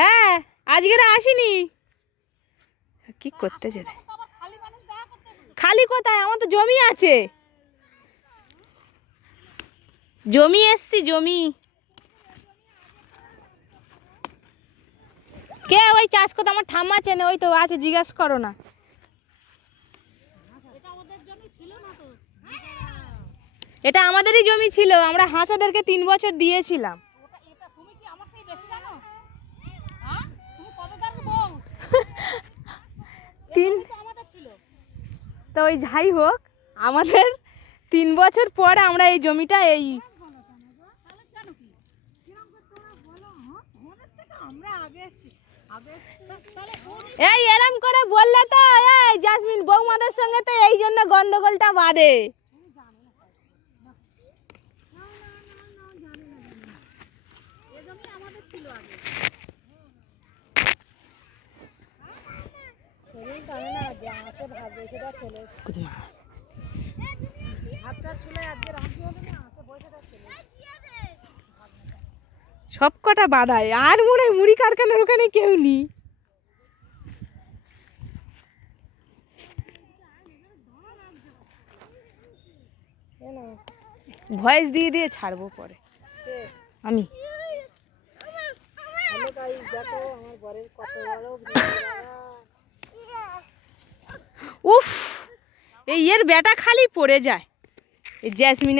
হ্যাঁ আজকের আসিনি। কি করতেছে রে? খালি কোথায়, আমার তো জমি আছে। জমি এসছি, জমি। কে ওই চাষ করতে? আমার ঠাম্মা চেনে, ওই তো আছে, জিজ্ঞাসা করো না। এটা আমাদেরই জমি ছিল, আমরা হাঁসাদেরকে 3 বছর দিয়েছিলাম। তো ওই যাই হোক, আমাদের 3 বছর পর আমরা এই জমিটা এই এই এরম করে বললে তো এই জাসমিন বৌমাদের সঙ্গে তো এই জন্য গন্ডগোলটা বাঁধে। সব কটা বাধায় আর মনে হয় মুড়ি কারখানার ওখানে কেউ নেই। ভয়েস দিয়ে দিয়ে ছাড়বো পরে আমি। উফ, এই এর বেটা খালি পড়ে যায় এই জেসমিন।